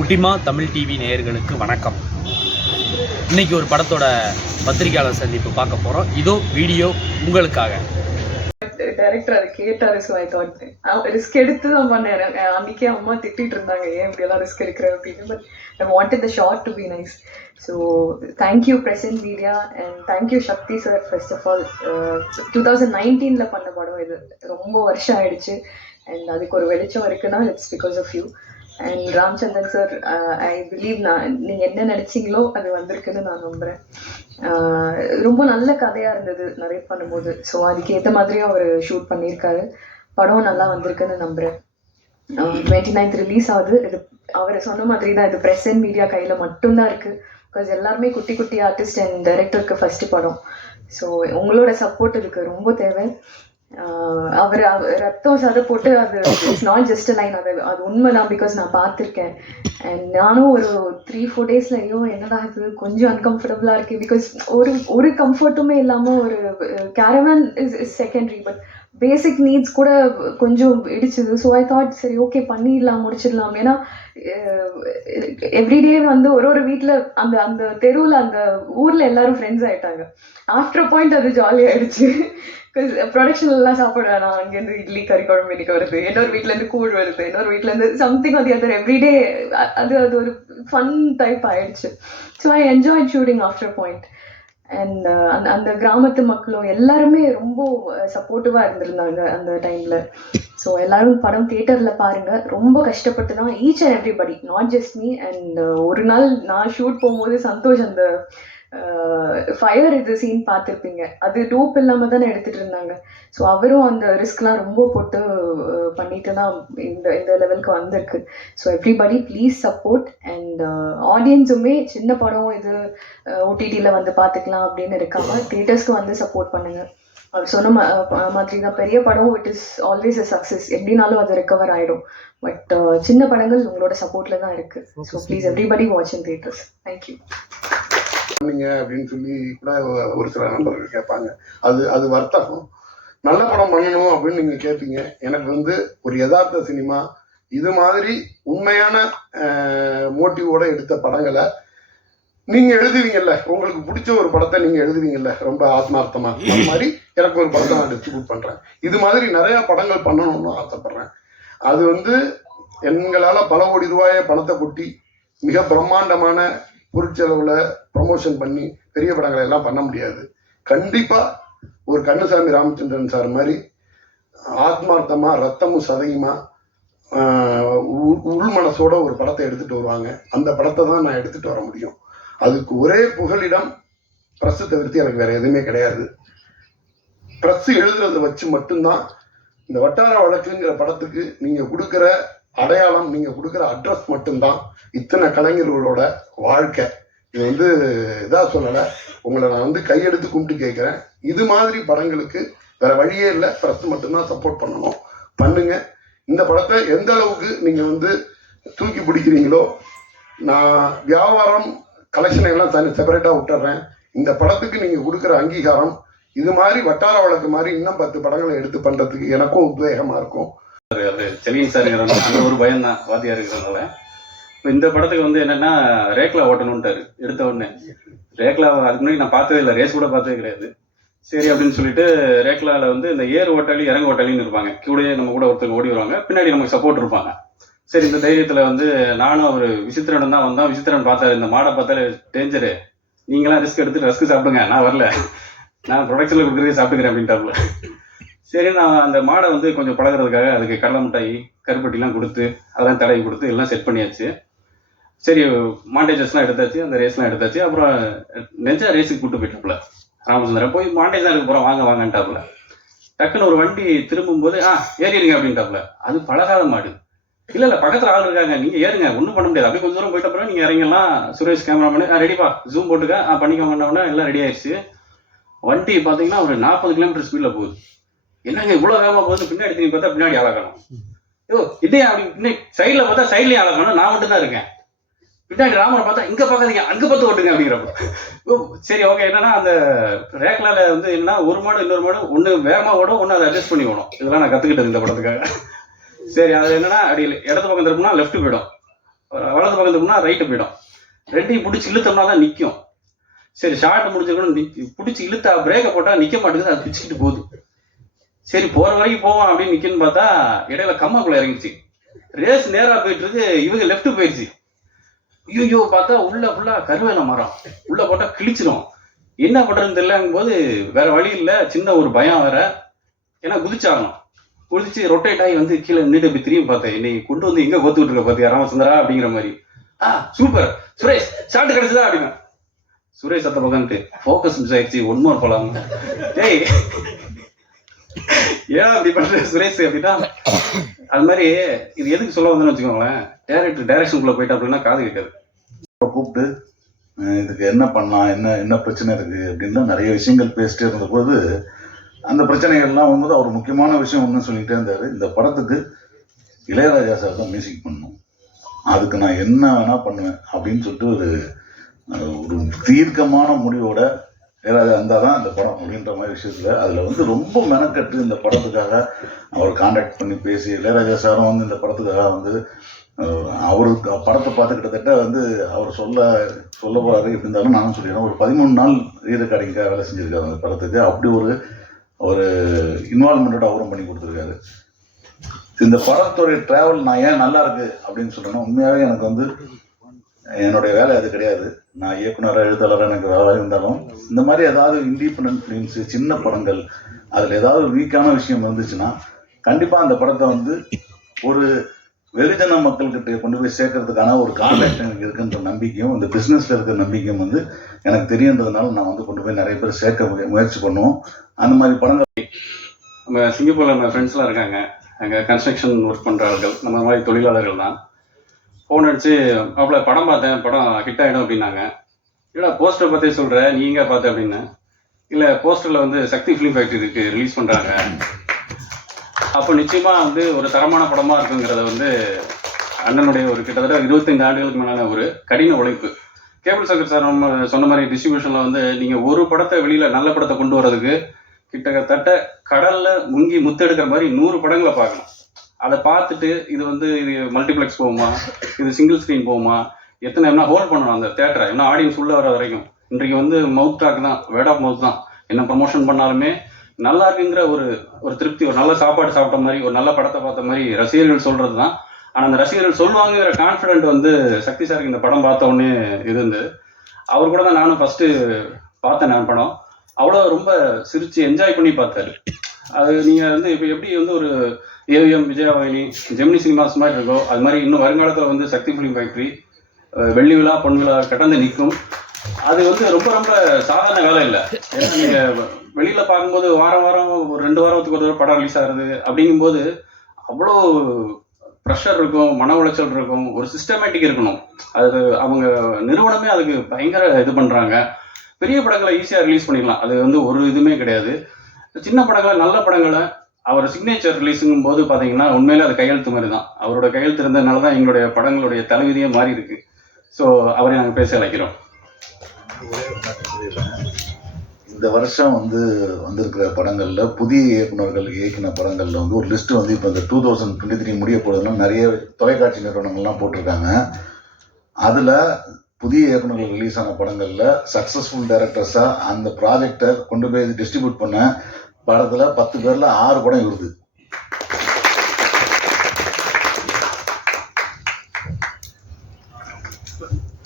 குட்டிமா தமிழ் டிவி நேயர்களுக்கு வணக்கம். இன்னைக்கு ஒரு படத்தோட பத்திரிகையாளர் சந்திப்பு பார்க்க போகிறோம் இதோ வீடியோ உங்களுக்காக. டைரக்டர் அதை கேட்டாரு ஸோ ஐ தாட் ரிஸ்க் எடுத்து தான் பண்ணேன். அன்னைக்கே அம்மா திட்டிட்டு இருந்தாங்க ஏன் இப்படி எல்லாம் ரிஸ்க் எடுக்கிறேன் அப்படின்னு but I wanted the shot to be nice so thank you present media and thank you Sakthi sir first of all two thousand நைன்டீனில் பண்ண படம் இது. ரொம்ப வருஷம் ஆயிடுச்சு. அண்ட் அதுக்கு ஒரு வெளிச்சம் இருக்குன்னா it's because of you and Ramchandran sir I believe நான் நீங்கள் என்ன நினச்சிங்களோ அது வந்திருக்குன்னு நான் நம்புகிறேன் uh, ரொம்ப நல்ல கதையாக இருந்தது நிறைய பண்ணும்போது. ஸோ அதுக்கேற்ற மாதிரியும் அவர் ஷூட் பண்ணியிருக்காரு. படம் நல்லா வந்திருக்குன்னு நம்புகிறேன் டுவெண்ட்டி நைன்த் ரிலீஸ் ஆகுது. இது அவர் சொன்ன மாதிரி தான் இது ப்ரெஸ் அண்ட் மீடியா கையில் மட்டும்தான் இருக்குது பிகாஸ் எல்லாருமே குட்டி குட்டி ஆர்டிஸ்ட் அண்ட் டைரக்டருக்கு ஃபஸ்ட்டு படம். ஸோ உங்களோட சப்போர்ட் இதுக்கு ரொம்ப தேவை. அவர் அவர் ரத்தம் சதை போட்டு அது இட்ஸ் நாட் ஜஸ்ட் லைன் அது அது உண்மை தான் பிகாஸ் நான் பார்த்துருக்கேன். அண்ட் நானும் ஒரு த்ரீ ஃபோர் டேஸ்ல ஐயோ என்னடா இது? கொஞ்சம் அன்கம்ஃபர்டபுளாக இருக்கு. பிகாஸ் ஒரு ஒரு கம்ஃபர்ட்டுமே இல்லாமல் ஒரு caravan is is secondary but basic needs கூட கொஞ்சம் இடிச்சுது. ஸோ ஐ தாட் சரி ஓகே பண்ணிடலாம் முடிச்சிடலாம். ஏன்னா எவ்ரிடே வந்து ஒரு ஒரு வீட்டில் அந்த அந்த தெருவில் அந்த ஊரில் எல்லாரும் ஃப்ரெண்ட்ஸ் ஆயிட்டாங்க. ஆஃப்டர் பாயிண்ட் அது ஜாலியாகிடுச்சு பிகாஸ் ப்ரொடக்ஷன் எல்லாம் சாப்பிட வேணாம் அங்கேருந்து இட்லி கறி குழம்பு இன்னைக்கு வருது. இன்னொரு வீட்டிலேருந்து கூழ் வருது. இன்னொரு வீட்டிலேருந்து சம்திங் அது அதர் எவ்ரிடே அது அது ஒரு ஃபன் டைப் ஆயிடுச்சு. So I enjoy shooting after point and அந்த அந்த கிராமத்து மக்களும் எல்லாருமே ரொம்ப uh, சப்போர்ட்டிவாக இருந்திருந்தாங்க அந்த டைமில் ஸோ எல்லாரும் படம் தியேட்டரில் பாருங்கள் ரொம்ப கஷ்டப்பட்டு தான் each and everybody not just me and ஒரு நாள் நான் ஷூட் போகும்போது சந்தோஷ் அந்த ஃபயர் இது சீன் பார்த்துருப்பீங்க. அது டூப் இல்லாமல் தானே எடுத்துகிட்டு இருந்தாங்க. ஸோ அவரும் அந்த ரிஸ்க்லாம் ரொம்ப போட்டு பண்ணிட்டு தான் இந்த இந்த லெவலுக்கு வந்திருக்கு. So everybody please support and ஆடியன்ஸுமே சின்ன படம் இது ஓடிடியில் வந்து பார்த்துக்கலாம் அப்படின்னு இருக்காம தியேட்டர்ஸ்க்கு வந்து சப்போர்ட் பண்ணுங்க. அவர் சொன்ன மாதிரி தான் பெரிய படம் it is always a success எப்படினாலும் அது ரெக்கவர் ஆகிடும் பட் சின்ன படங்கள் உங்களோட சப்போர்ட்டில் தான் இருக்கு. So please everybody watch in theatres thank you பண்ணீங்க அப்படின்னு சொல்லி கூட ஒரு சில நண்பர்கள் கேட்பாங்க. அது அது வர்த்தகம். நல்ல படம் பண்ணணும் அப்படின்னு நீங்க கேட்பீங்க எனக்கு வந்து ஒரு யதார்த்த சினிமா. இது மாதிரி உண்மையான மோட்டிவோட எடுத்த படங்களை நீங்க எழுதுவீங்கல்ல. உங்களுக்கு பிடிச்ச ஒரு படத்தை நீங்க எழுதுவீங்கல்ல. ரொம்ப ஆத்மார்த்தமா அந்த மாதிரி எனக்கு ஒரு படத்தை நான் டிஸ்ட்ரிபியூட் பண்றேன். இது மாதிரி நிறைய படங்கள் பண்ணணும்னு ஆசைப்படுறேன். அது வந்து எங்களால பல கோடி ரூபாய பணத்தை கொட்டி மிக பிரம்மாண்டமான பொருட்செலவுல ப்ரமோஷன் பண்ணி பெரிய படங்களை எல்லாம் பண்ண முடியாது. கண்டிப்பாக ஒரு கண்ணசாமி ராமச்சந்திரன் சார் மாதிரி ஆத்மார்த்தமாக ரத்தமும் சதையுமா உள் மனசோட ஒரு படத்தை எடுத்துட்டு வருவாங்க. அந்த படத்தை தான் நான் எடுத்துட்டு வர முடியும். அதுக்கு ஒரே புகலிடம் ப்ரெஸ்ஸை தவிர்த்து எனக்கு வேற எதுவுமே கிடையாது. ப்ரெஸ் எழுதுறதை வச்சு மட்டும்தான் இந்த வட்டார வழக்குங்கிற படத்துக்கு நீங்க கொடுக்குற அடையாளம் நீங்க கொடுக்குற அட்ரஸ் மட்டும்தான் இத்தனை கலைஞர்களோட வாழ்க்கை. இது வந்து இதா சொல்லலை. உங்களை நான் வந்து கையெடுத்து கும்பிட்டு கேட்குறேன். இது மாதிரி படங்களுக்கு வேற வழியே இல்லை. ப்ரெஸ் மட்டும்தான் சப்போர்ட் பண்ணணும். பண்ணுங்க. இந்த படத்தை எந்த அளவுக்கு நீங்க வந்து தூக்கி பிடிக்கிறீங்களோ நான் வியாபாரம் கலெக்ஷனை எல்லாம் தனி செப்பரேட்டாக விட்டுறேன். இந்த படத்துக்கு நீங்க கொடுக்குற அங்கீகாரம் இது மாதிரி வட்டார வழக்கு மாதிரி இன்னும் பத்து படங்களை எடுத்து பண்றதுக்கு எனக்கும் உத்வேகமா இருக்கும். அது செலியன் சாருங்கிறனால அந்த ஒரு பயம் தான் வாத்தியா இருக்கிறதுனால. இப்போ இந்த படத்துக்கு வந்து என்னன்னா ரேக்லா ஓட்டணும்ட்டாரு எடுத்த உடனே. ரேக்லா அதுக்கு முன்னாடி நான் பார்த்ததே இல்லை ரேஸ் கூட பார்த்ததே கிடையாது. சரி அப்படின்னு சொல்லிட்டு ரேக்லால வந்து இந்த ஏர் ஓட்டாளி இறங்க ஓட்டாளின்னு இருப்பாங்க. கூடயே நம்ம கூட ஒருத்தர் ஓடி வருவாங்க பின்னாடி நமக்கு சப்போர்ட் இருப்பாங்க. சரி இந்த தைரியத்துல வந்து நானும் அவர் விசித்திரன் தான் வந்தோம். விசித்திரன் பார்த்தாரு இந்த மாடை பார்த்தாலே டேஞ்சரு நீங்களாம் ரிஸ்க் எடுத்து ரஸ்க் சாப்பிடுங்க நான் வரல. நான் ப்ரொடக்ஷனில் கொடுக்குறதே சாப்பிட்டுக்கிறேன் அப்படின்ட்டாப்புல. சரி நான் அந்த மாடை வந்து கொஞ்சம் பழகுறதுக்காக அதுக்கு கடலை மிட்டாய் கருப்பட்டிலாம் கொடுத்து அதெல்லாம் தடவி கொடுத்து எல்லாம் செட் பண்ணியாச்சு. சரி மாண்டேஜஸ்லாம் எடுத்தாச்சு அந்த ரேஸ்லாம் எடுத்தாச்சு. அப்புறம் நெஞ்சா ரேஸுக்கு கூட்டு போயிட்டாப்புல. ராமச்சந்திரன். போய் மாண்டேஜ் தான் போகிறோம் வாங்க வாங்கன்ட்டாப்புல. டக்குன்னு ஒரு வண்டி திரும்பும்போது ஆ ஏறிடுங்க அப்படின்ட்டாப்புல. அது பழகாத மாடு. இல்லை இல்லை பக்கத்தில் ஆள் இருக்காங்க. நீங்கள் ஏறுங்க ஒன்றும் பண்ண முடியாது. அப்படியே கொஞ்சம் தூரம் போயிட்ட அப்புறம் நீங்கள் இறங்கலாம் சுரேஷ் கேமராமேன் ரெடிப்பா ஜூம் போட்டுக்க. ஆ பண்ணிக்கோங்கன்னா எல்லாம் ரெடி ஆயிடுச்சு. வண்டி பார்த்தீங்கன்னா ஒரு நாற்பது கிலோமீட்டர் ஸ்பீடில் போகுது. என்னங்க இவ்வளவு வேகமா போகுது பின்னாடி திரும்பி பார்த்தா பின்னாடி அழகணும் ஓ இதே அப்படி பின்னாடி சைடுல பார்த்தா சைட்லயும் ஆளாக்கணும் நான் மட்டும் தான் இருக்கேன். பின்னாடி ராமரை பார்த்தா இங்க பார்க்காதீங்க அங்க பார்த்து ஓட்டுங்க அப்படிங்கிறப்ப. ஓ சரி ஓகே என்னன்னா அந்த ரேக்லால வந்து என்னன்னா ஒரு மாடு இன்னொரு மாடு ஒண்ணு வேகமா ஓடும் ஒண்ணு அதை அட்ஜஸ்ட் பண்ணி ஓடும். இதெல்லாம் நான் கத்துக்கிட்டது இந்த படத்துக்காக. சரி அது என்னன்னா அப்படி இடது பக்கம் திரும்பினா லெஃப்ட் போயிடும். வலது பக்கத்துக்குனா ரைட்டு போயிடும். ரெண்டையும் பிடிச்சி இழுத்தோம்னா தான் நிற்கும் சரி ஷார்ட் முடிஞ்சிருக்கணும் பிடிச்சி இழுத்தா பிரேக்கை போட்டால் நிற்க மாட்டேங்குது அது பிச்சுக்கிட்டு போகுது. சரி போகிற வரைக்கும் போவோம் அப்படின்னு நிக்கன்னு பார்த்தா இடையில கம்மாக்குள்ள இறங்கிச்சு ரேஸ் நேராக போயிட்டு இருக்கு இவங்க லெஃப்ட் போயிடுச்சு. ஐயோ பார்த்தா உள்ள ஃபுல்லா கருவேல மரம். உள்ள போட்டா கிழிச்சிரும். என்ன பண்றதுன்னு தெரியலங்கும் போது வேற வழி இல்ல சின்ன ஒரு பயம் வேற. ஏன்னா குதிச்சாகணும். குதிச்சு ரொட்டேட் ஆகி வந்து கீழே நின்று இப்படி திரும்பி பார்த்தேன். என்னை கொண்டு வந்து எங்க கோத்துக்கிட்டு இருக்க பாத்தியா ராமச்சந்திரா அப்படிங்கிற மாதிரி. ஆ சூப்பர் சுரேஷ் ஷார்ட் கிடைச்சதா அப்படின்னு. சுரேஷ் அத்த பக்கம்ட்டு ஃபோக்கஸ் மிஸ் ஆயிடுச்சு. ஒன் மோர் போலாம் டேய். ஏன் அப்படி பண்ற? சுரேஷ் அப்படின்னா அது மாதிரி இது எதுக்கு சொல்ல வந்தேன்னு வச்சுக்கோங்களேன். டேரக்டர் டைரக்ஷனுக்குள்ள போயிட்டா அப்படின்னா காது கேட்காது. கூப்பிட்டு இதுக்கு என்ன பண்ணலாம் என்ன என்ன பிரச்சனை இருக்கு? அப்படின்னு நிறைய விஷயங்கள் பேசிட்டே இருந்தபோது அந்த பிரச்சனைகள்லாம் வரும்போது அவர் முக்கியமான விஷயம் ஒன்று சொல்லிட்டே இருந்தார். இந்த படத்துக்கு இளையராஜா சார் தான் மியூசிக் பண்ணும் அதுக்கு நான் என்ன வேணா பண்ணுவேன் அப்படின்னு சொல்லிட்டு ஒரு ஒரு தீர்க்கமான முடிவோட ஏதாவது இருந்தால் தான் இந்த படம் அப்படின்ற மாதிரி விஷயத்தில் அதில் வந்து ரொம்ப மெனக்கட்டு இந்த படத்துக்காக அவர் காண்டாக்ட் பண்ணி பேசி இளையராஜா சாரும் வந்து இந்த படத்துக்காக வந்து அவருக்கு படத்தை பார்த்து கிட்டத்தட்ட வந்து அவர் சொல்ல சொல்ல போகிறாரு எப்படி இருந்தாலும் நானும் சொல்லிடுறேன். ஒரு பதிமூணு நாள் ரீ வேலை செஞ்சுருக்காரு அந்த படத்துக்கு. அப்படி ஒரு ஒரு இன்வால்மெண்ட்டோட அவரும் பண்ணி கொடுத்துருக்காரு. இந்த படத்துடைய ட்ராவல் நான் ஏன் நல்லா இருக்கு அப்படின்னு சொல்கிறேன்னா உண்மையாகவே எனக்கு வந்து என்னுடைய வேலை அது கிடையாது. நான் இயக்குனராக எழுத்தாளராக எனக்கு வேலை இருந்தாலும் இந்த மாதிரி ஏதாவது இண்டிபெண்ட் ஃபிலிம்ஸ் சின்ன படங்கள் அதில் ஏதாவது வீக்கான விஷயம் இருந்துச்சுன்னா கண்டிப்பாக அந்த படத்தை வந்து ஒரு வெகுஜன மக்கள்கிட்ட கொண்டு போய் சேர்க்கறதுக்கான ஒரு கான்டாக்ட் எனக்கு இருக்குன்ற நம்பிக்கையும் இந்த பிஸ்னஸில் இருக்கிற நம்பிக்கையும் வந்து எனக்கு தெரியுன்றதுனால நான் வந்து கொண்டு போய் நிறைய பேர் சேர்க்க முயற்சி பண்ணுவோம். அந்த மாதிரி படங்கள். நம்ம சிங்கப்பூரில் நம்ம ஃப்ரெண்ட்ஸ்லாம் இருக்காங்க. அங்கே கன்ஸ்ட்ரக்ஷன் ஒர்க் பண்ணுறவர்கள் நம்ம மாதிரி தொழிலாளர்கள் தான். ஃபோன் அடிச்சு அவ்வளோ படம் பார்த்தேன் படம் ஹிட் ஆகிடும் அப்படின்னாங்க. இல்லைடா போஸ்டர் பற்றி சொல்கிற நீ எங்கே பார்த்த அப்படின்னு. இல்லை போஸ்டரில் வந்து சக்தி ஃபிலிம் ஃபேக்ட்ரி இருக்கு ரிலீஸ் பண்ணுறாங்க அப்போ நிச்சயமாக வந்து ஒரு தரமான படமாக இருக்குங்கிறத வந்து அண்ணனுடைய ஒரு கிட்டத்தட்ட இருபத்தைந்து ஆண்டுகளுக்கு மேலான ஒரு கடின உழைப்பு. கேபிள் சங்கர் சார் நம்ம சொன்ன மாதிரி டிஸ்ட்ரிபியூஷனில் வந்து நீங்கள் ஒரு படத்தை வெளியில் நல்ல படத்தை கொண்டு வரதுக்கு கிட்டத்தட்ட கடலில் முங்கி முத்தெடுக்கிற மாதிரி நூறு படங்களை பார்க்கணும். அதை பார்த்துட்டு இது வந்து இது மல்டிப்ளெக்ஸ் போகுமா? இது சிங்கிள் ஸ்க்ரீன் போகுமா? எத்தனை என்ன ஹோல்ட் பண்ணணும் அந்த தேட்டரை ஏன்னா ஆடியன்ஸ் உள்ள வர வரைக்கும். இன்றைக்கு வந்து மவுத் டாக் தான் வேர்ட் ஆஃப் மவுத் தான். என்ன ப்ரமோஷன் பண்ணாலுமே நல்லா இருக்குங்கிற ஒரு ஒரு திருப்தி ஒரு நல்ல சாப்பாடு சாப்பிட்ட மாதிரி ஒரு நல்ல படத்தை பார்த்த மாதிரி ரசிகர்கள் சொல்றது தான். ஆனால் அந்த ரசிகர்கள் சொல்லுவாங்கங்கிற கான்ஃபிடென்ட் வந்து சக்தி சாருக்கு இந்த படம் பார்த்த உடனே இருந்து அவர் கூட தான் நானும் ஃபர்ஸ்ட் பார்த்தேன் நான் படம். அவ்வளோ ரொம்ப சிரிச்சு என்ஜாய் பண்ணி பார்த்தாரு. அது நீங்கள் வந்து இப்போ எப்படி வந்து ஒரு ஏவிஎம் விஜயவாகினி ஜெமினி சினிமாஸ் மாதிரி இருக்கோ அது மாதிரி இன்னும் வருங்காலத்தில் வந்து சக்தி ஃபிலிம் ஃபேக்ட்ரி வெள்ளி விழா பொன் விழா கடந்து நிற்கும் அது வந்து ரொம்ப ரொம்ப சாதாரண வேலை இல்லை. ஏன்னா நீங்கள் வெளியில் பார்க்கும்போது வாரம் வாரம் ஒரு ரெண்டு வாரத்துக்கு ஒரு தடவை படம் ரிலீஸ் ஆகுது அப்படிங்கும்போது அவ்வளோ ப்ரெஷர் இருக்கும் மன உளைச்சல் இருக்கும். ஒரு சிஸ்டமேட்டிக் இருக்கணும். அது அவங்க நிறுவனமே அதுக்கு பயங்கர இது பண்ணுறாங்க பெரிய படங்களை ஈஸியாக ரிலீஸ் பண்ணிடலாம். அது வந்து ஒரு இதுவுமே கிடையாது. சின்ன படங்களை நல்ல படங்களை அவர் சிக்னேச்சர் ரிலீஸுங்கும் போது பார்த்தீங்கன்னா உண்மையிலே அது கையெழுத்து மாதிரி தான் அவரோட கையெழுத்து இருந்ததுனால தான் எங்களுடைய படங்களுடைய தலைவிதியே மாறி இருக்கு. ஸோ அவரை நாங்கள் பேச அழைக்கிறோம். இந்த வருஷம் வந்து வந்திருக்கிற படங்களில் புதிய இயக்குனர்கள் இயக்கின படங்களில் வந்து ஒரு லிஸ்ட் வந்து இப்போ இந்த டூ தௌசண்ட் டுவெண்ட்டி த்ரீ முடிய போகிறதுனா நிறைய தொலைக்காட்சி நிறுவனங்கள்லாம் போட்டிருக்காங்க. அதில் புதிய இயக்குனர்கள் ரிலீஸ் ஆன படங்களில் சக்ஸஸ்ஃபுல் டைரக்டர்ஸாக அந்த ப்ராஜெக்டை கொண்டு போய் டிஸ்ட்ரிபியூட் பண்ண படத்தில் பத்து பேரில் ஆறு படம் இருக்கு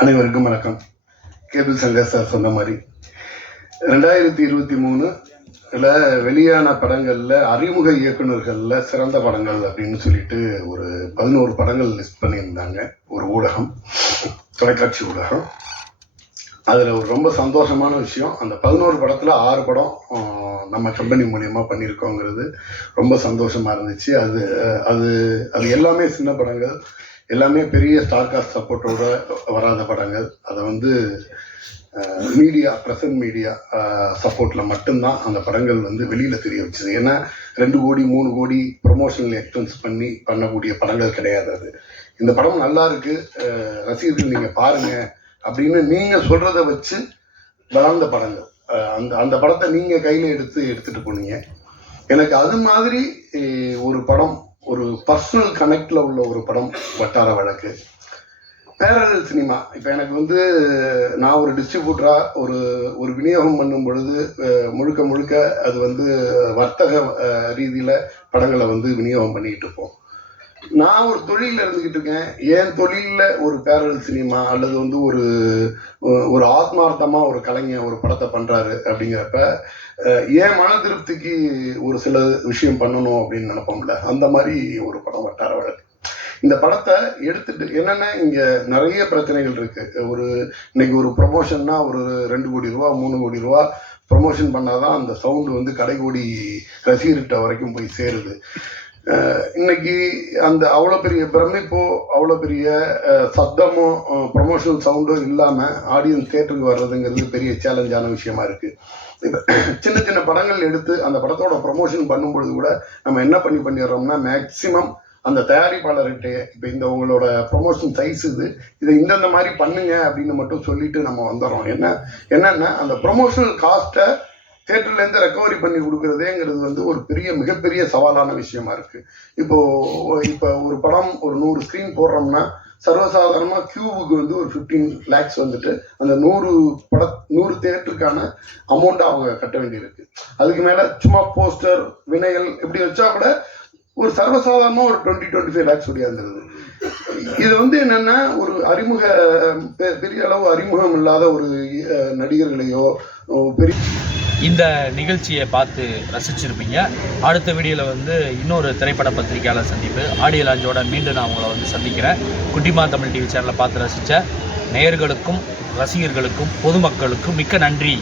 அனைவருக்கும் வணக்கம். கேபிள் சங்கர் சார் சொன்ன மாதிரி. ரெண்டாயிரத்தி இருபத்தி மூணுல வெளியான படங்கள்ல அறிமுக இயக்குனர்கள்ல சிறந்த படங்கள் அப்படின்னு சொல்லிட்டு ஒரு பதினோரு படங்கள் லிஸ்ட் பண்ணியிருந்தாங்க. ஒரு ஊடகம் தொலைக்காட்சி ஊடகம். அதில் ஒரு ரொம்ப சந்தோஷமான விஷயம். அந்த பதினோரு படத்தில் ஆறு படம் நம்ம கம்பெனி மூலியமாக பண்ணியிருக்கோங்கிறது ரொம்ப சந்தோஷமாக இருந்துச்சு. அது அது அது எல்லாமே சின்ன படங்கள். எல்லாமே பெரிய ஸ்டார் காஸ்ட் சப்போர்ட்டோட வராத படங்கள். அதை வந்து மீடியா ப்ரெசன்ட் மீடியா சப்போர்ட்டில் மட்டும்தான் அந்த படங்கள் வந்து வெளியில் தெரிய வச்சுது. ஏன்னா ரெண்டு கோடி மூணு கோடி ப்ரொமோஷனல் எக்ஸ்பென்ஸ் பண்ணி பண்ணக்கூடிய படங்கள் கிடையாது அது. இந்த படம் நல்லா இருக்கு. ரசிகர்கள் நீங்கள் பாருங்கள் அப்படின்னு நீங்கள் சொல்கிறத வச்சு வளர்ந்த படங்கள். அந்த அந்த படத்தை நீங்கள் கையில் எடுத்து எடுத்துகிட்டு போனீங்க. எனக்கு அது மாதிரி ஒரு படம் ஒரு பர்சனல் கனெக்ட்ல உள்ள ஒரு படம் வட்டார வழக்கு. Parallel cinema. இப்போ எனக்கு வந்து நான் ஒரு டிஸ்ட்ரிபியூட்டரா ஒரு ஒரு விநியோகம் பண்ணும் பொழுது முழுக்க முழுக்க அது வந்து வர்த்தக ரீதியில் ரீதியில படங்களை வந்து விநியோகம் பண்ணிக்கிட்டு இருப்போம். நான் ஒரு தொழிலில் இருந்துகிட்டு இருக்கேன். என் தொழிலில் ஒரு பேரல் சினிமா அல்லது வந்து ஒரு ஒரு ஆத்மார்த்தமா ஒரு கலைஞர் ஒரு படத்தை பண்றாரு அப்படிங்கிறப்ப என் மன திருப்திக்கு ஒரு சில விஷயம் பண்ணணும் அப்படின்னு நினைப்போம்ல. அந்த மாதிரி ஒரு படம் வட்டார வழக்கு. இந்த படத்தை எடுத்துட்டு என்னென்ன இங்கே நிறைய பிரச்சனைகள் இருக்கு. ஒரு இன்னைக்கு ஒரு ப்ரொமோஷன்னா ஒரு ரெண்டு கோடி ரூபா மூணு கோடி ரூபா ப்ரொமோஷன் பண்ணாதான் அந்த சவுண்டு வந்து கடைகோடி ரசிகர்கிட்ட வரைக்கும் போய் சேருது. இன்னைக்கு அந்த அவ்வளோ பெரிய பிரமிப்போ அவ்வளோ பெரிய சத்தமோ ப்ரமோஷனல் சவுண்டோ இல்லாமல் ஆடியன்ஸ் தேட்டருக்கு வர்றதுங்கிறது பெரிய சேலஞ்சான விஷயமா இருக்கு. இப்ப சின்ன சின்ன படங்கள் எடுத்து அந்த படத்தோட ப்ரமோஷன் பண்ணும்பொழுது கூட நம்ம என்ன பண்ணி பண்ணிடுறோம்னா மேக்சிமம் அந்த தயாரிப்பாளர்கிட்ட இப்போ இந்த உங்களோட ப்ரொமோஷன் சைஸ் இது இதை இந்தந்த மாதிரி பண்ணுங்க அப்படின்னு மட்டும் சொல்லிட்டு நம்ம வந்துடுறோம். என்ன என்னன்னா அந்த ப்ரொமோஷனல் காஸ்ட்டை தேட்டர்லேருந்து ரெக்கவரி பண்ணி கொடுக்குறதேங்கிறது வந்து ஒரு பெரிய மிகப்பெரிய சவாலான விஷயமா இருக்கு. இப்போ இப்போ ஒரு படம் ஒரு நூறு ஸ்க்ரீன் போடுறோம்னா சர்வசாதாரணமாக கியூபுக்கு வந்து ஒரு ஃபிஃப்டீன் லேக்ஸ் வந்துட்டு அந்த நூறு பட நூறு தேட்டருக்கான அமௌண்ட்டை அவங்க கட்ட வேண்டியிருக்கு. அதுக்கு மேலே சும்மா போஸ்டர் வினைகள் இப்படி வச்சா கூட ஒரு சர்வசாதாரணமாக ஒரு டுவெண்ட்டி டுவெண்ட்டி ஃபைவ் லேக்ஸ் ஒடியாந்துருது இது. வந்து என்னன்னா ஒரு அறிமுக பெ- பெரிய அளவு அறிமுகம் இல்லாத ஒரு நடிகர்களையோ பெரிய இந்த நிகழ்ச்சியை பார்த்து ரசிச்சிருப்பீங்க. அடுத்த வீடியோவில் வந்து இன்னொரு திரைப்பட பத்திரிகையாளர் சந்திப்பு. ஆடியோ லாஞ்சோட மீண்டும் நான் உங்களை வந்து சந்திக்கிறேன். குட்டிமா தமிழ் டிவி சேனலை பார்த்து ரசித்த நேயர்களுக்கும் ரசிகர்களுக்கும் பொதுமக்களுக்கும் மிக்க நன்றி.